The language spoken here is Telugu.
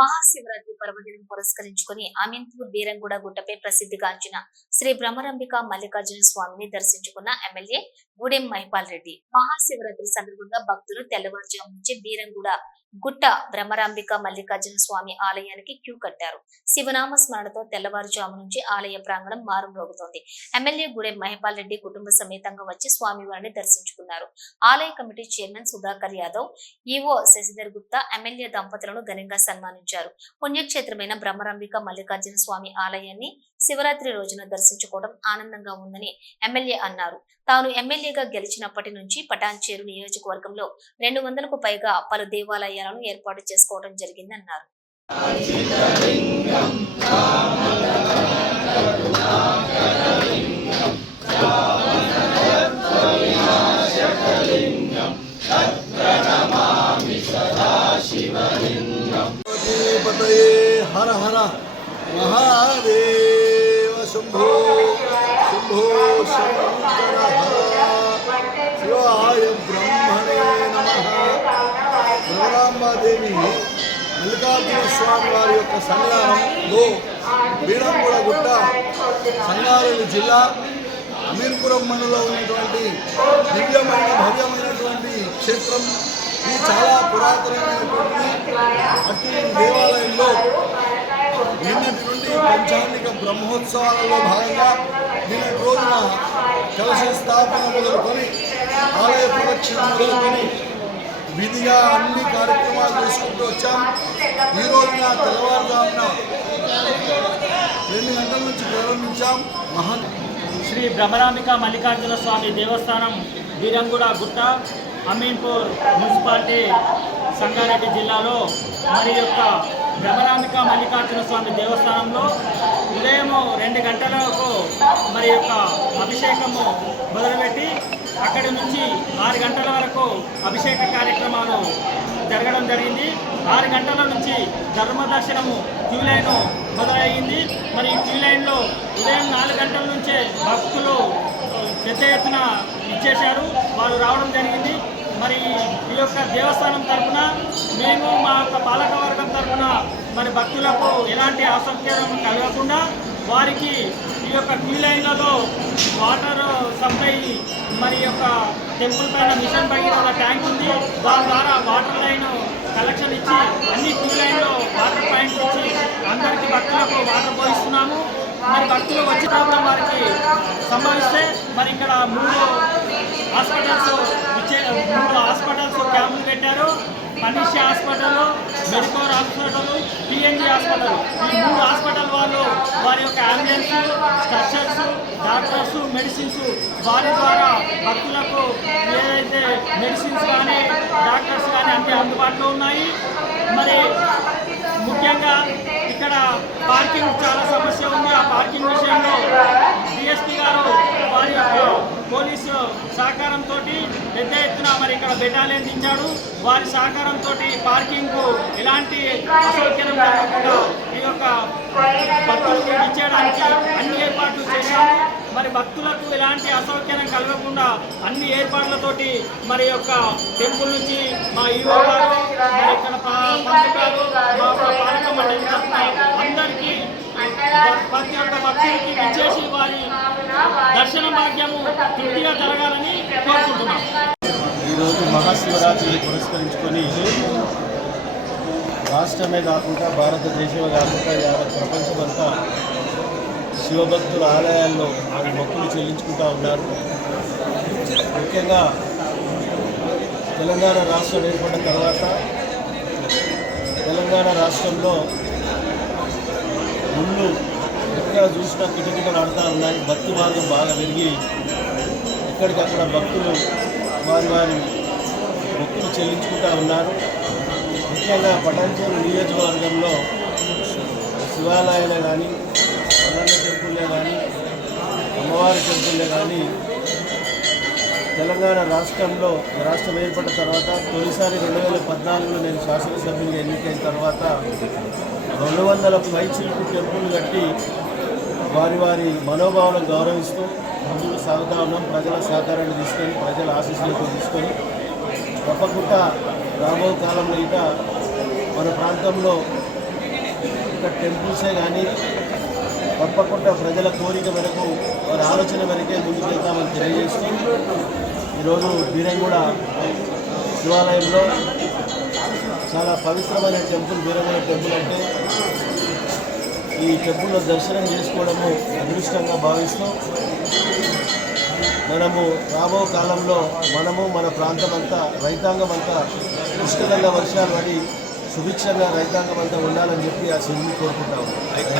మహాశివరాత్రి పర్వదినం పురస్కరించుకుని అమీన్పూర్ బీరంగూడ గుట్టపై ప్రసిద్ధిగాంచిన శ్రీ బ్రహ్మరంబిక మల్లికార్జున స్వామిని దర్శించుకున్న ఎమ్మెల్యే గూడెం మహిపాల్ రెడ్డి. మహాశివరాత్రి సందర్భంగా భక్తులు తెల్లవారుజాము నుంచి బీరంగూడ గుట్ట బ్రహ్మరాంబిక మల్లికార్జున స్వామి ఆలయానికి క్యూ కట్టారు. శివనామ స్మరణతో తెల్లవారుజాము నుంచి ఆలయ ప్రాంగణం మారుమ్రోగుతోంది. ఎమ్మెల్యే గూడెం మహిపాల్ రెడ్డి కుటుంబ సమేతంగా వచ్చి స్వామివారిని దర్శించుకున్నారు. ఆలయ committee chairman Sudhakar Yadav, EO Shashidhar Gupta MLA దంపతులను ఘనంగా సన్మానించారు. పుణ్యక్షేత్రమైన బ్రహ్మరాంబిక మల్లికార్జున స్వామి ఆలయాన్ని శివరాత్రి రోజున దర్శించుకోవడం ఆనందంగా ఉందని ఎమ్మెల్యే అన్నారు. తాను ఎమ్మెల్యేగా గెలిచినప్పటి నుంచి పటాన్చేరు నియోజకవర్గంలో 200కు పైగా పలు దేవాలయాలను ఏర్పాటు చేసుకోవడం జరిగిందన్నారు. హర హర మహాదేవ శంభో శంభో శంకర శివాయ బ్రహ్మణే నమః. బ్రహ్మరాంబాదేవి మల్లికార్జున స్వామి వారి యొక్క సన్నిధానంలో బీరంగూడ గుట్ట, సంగారెడ్డి జిల్లా అమీన్పురం మండలంలో ఉన్నటువంటి దివ్యమైన భవ్యమైనటువంటి క్షేత్రం. ఇది చాలా పురాతనమైనటువంటి అట్టి దేవాలయంలో నిన్నటి నుండి పంచాంగిక బ్రహ్మోత్సవాలలో భాగంగా నిన్నటి రోజున కలశ స్థాపన మొదలుకొని ఆలయ ప్రదక్షిణ మొదలుకొని విధిగా అన్ని కార్యక్రమాలు చేసుకుంటూ వచ్చాం. ఈ రోజున తెల్లవారుజామున 2 గంటల నుంచి ప్రారంభించాం. శ్రీ బ్రహ్మరాంబిక మల్లికార్జున స్వామి దేవస్థానం బీరంగూడ గుట్ట, అమీన్పూర్ మున్సిపాలిటీ, సంగారెడ్డి జిల్లాలో మరి యొక్క బ్రహ్మరాంబిక మల్లికార్జున స్వామి దేవస్థానంలో ఉదయం 2 గంటలకు మరి యొక్క అభిషేకము మొదలుపెట్టి అక్కడి నుంచి 6 గంటల వరకు అభిషేక కార్యక్రమాలు జరగడం జరిగింది. 6 గంటల నుంచి ధర్మదర్శనము క్యూ లైన్ మొదలయ్యింది. మరి ఈ క్యూ లైన్లో ఉదయం 4 గంటల నుంచే భక్తులు పెద్ద ఎత్తున ఇచ్చేశారు. వారు రావడం జరిగింది. మరి ఈ యొక్క దేవస్థానం తరఫున మేము మా యొక్క పాలకవర్గం తరఫున మరి భక్తులకు ఎలాంటి అసౌకర్యం కలగకుండా వారికి ఈ యొక్క క్యూ లైన్లలో వాటర్ సప్లై మరి యొక్క టెంపుల్ పైన మిషన్ భగీరథ ట్యాంక్ ఉంది. దాని ద్వారా వాటర్ లైన్ కలెక్షన్ ఇచ్చి అన్ని క్యూ లైన్లో వాటర్ పాయింట్ ఇచ్చి అందరికీ భక్తులకు వాటర్ పోయిస్తున్నాము. మరి భక్తులు వచ్చే ప్రాబ్లం వారికి సంభవిస్తే మరి ఇక్కడ 3 హాస్పిటల్స్ క్యాంపులు పెట్టారు. పనిషి hospital, Medicover hospital, PNG hospital. ఈ 3 హాస్పిటల్ వాళ్ళు వారి యొక్క అంబులెన్స్, స్ట్రక్చర్స్, డాక్టర్స్, మెడిసిన్స్ వారి ద్వారా భక్తులకు ఏదైతే మెడిసిన్స్ కానీ డాక్టర్స్ కానీ అన్ని అందుబాటులో ఉన్నాయి. మరి ముఖ్యంగా ఇక్కడ పార్కింగ్ చాలా సమస్య ఉంది. ఆ పార్కింగ్ విషయంలో డిఎస్పీ గారు వారి యొక్క పోలీసు సహకారంతో పెద్ద ఎత్తున మరి ఇక్కడ బెటాలియన్ దించాడు. వారి సహకారంతో పార్కింగ్కు ఎలాంటి అసౌకర్యం కలగకుండా ఈ యొక్క భక్తులకు ఇచ్చేయడానికి అన్ని ఏర్పాట్లు చేశాము. మరి భక్తులకు ఎలాంటి అసౌకర్యం కలగకుండా అన్ని ఏర్పాట్లతోటి మరి యొక్క టెంపుల్ నుంచి మా ఈవో గారు, మరి ఇక్కడ పంతులు గారు, మా పాలక మండలి అందరికీ ప్రతి ఒక్క భక్తులకి ఇచ్చేసి వారి దర్శన భాగ్యము తృప్తిగా జరగాలని కోరుకుంటున్నాం. ఈరోజు మహాశివరాత్రిని పురస్కరించుకొని రాష్ట్రమే కాకుండా భారతదేశమే కాకుండా యావత్ ప్రపంచమంతా శివభక్తుల ఆలయాల్లో వారి మొక్కులు చెల్లించుకుంటూ ఉన్నారు. ముఖ్యంగా తెలంగాణ రాష్ట్రం ఏర్పడిన తర్వాత తెలంగాణ రాష్ట్రంలో ముందు ఎక్కడ చూసినా కిటకిటలు ఆడుతూ ఉన్నాయి. భక్తి మార్గం బాగా పెరిగి ఎక్కడికక్కడ భక్తులు వారి మొక్కులు చెల్లించుకుంటూ ఉన్నారు. ముఖ్యంగా పటాన్చేరు నియోజకవర్గంలో శివాలయాలే కానీ, అన్నన్న టెంపుల్లే కానీ, అమ్మవారి టెంపుల్లే కానీ తెలంగాణ రాష్ట్రంలో రాష్ట్రం ఏర్పడిన తర్వాత తొలిసారి 2014లో నేను శాసనసభ్యులుగా ఎన్నికైన తర్వాత 200 పైచిలకు టెంపుల్ కట్టి వారి మనోభావాలను గౌరవిస్తూ ముందుకు సాగుతూ ఉన్నాం. ప్రజల సహకారాన్ని తీసుకొని, ప్రజల ఆశీస్సులతో తీసుకొని తప్పకుండా రాబో కాలంలో ఇక మన ప్రాంతంలో ఒక్క టెంపుల్సే కానీ తప్పకుండా ప్రజల కోరిక మేరకు వారి ఆలోచన మేరకే ముందుకెళ్తామని తెలియజేస్తూ ఈరోజు బీరంగూడ శివాలయంలో చాలా పవిత్రమైన టెంపుల్ బీరంగూడ టెంపుల్ అంటే ఈ టెంపుల్లో దర్శనం చేసుకోవడము అదృష్టంగా భావిస్తూ మనము రాబో కాలంలో మనము మన ప్రాంతం అంతా రైతాంగం అంతా పుష్కలంగా వర్షాలు పడి సుభిక్షంగా రైతాంగం అంతా ఉండాలని చెప్పి ఆ శివుని కోరుకుంటాము.